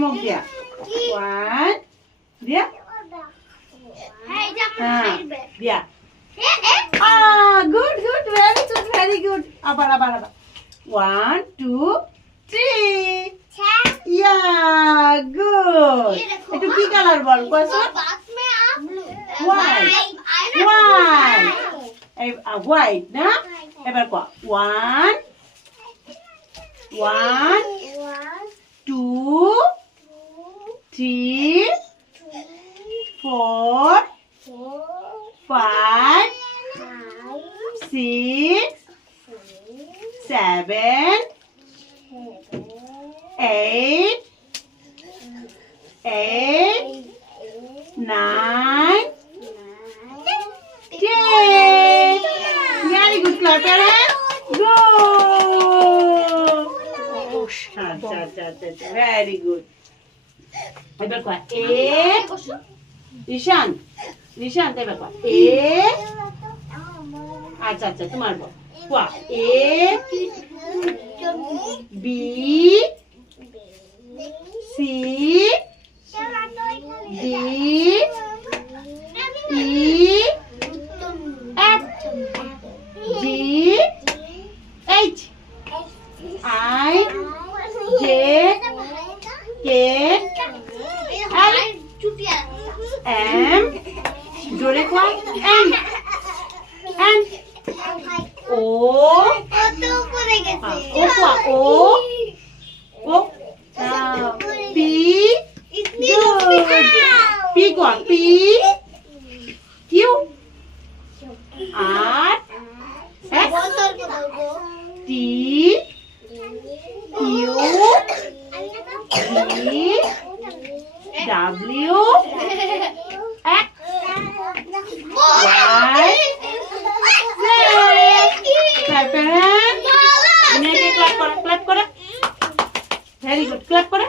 মুখ দিয়া 1 দিয়া দিয়া গুড গুড ভেরি গুড আবার 1 2 3 ইয়া গুড একটু কি কালার বল কোসো হোয়াইট না এবার কো 1 2 3 4 5 6 7 8 9 10 very good clap your hands good very good এবার কো এ নিশান এবার কো এ আচ্ছা তোমার বল কো A B C D E F G H I J K L M জোরে কো N O O P P কো P Q R S T U V W X Y Z clap করে very good clap করে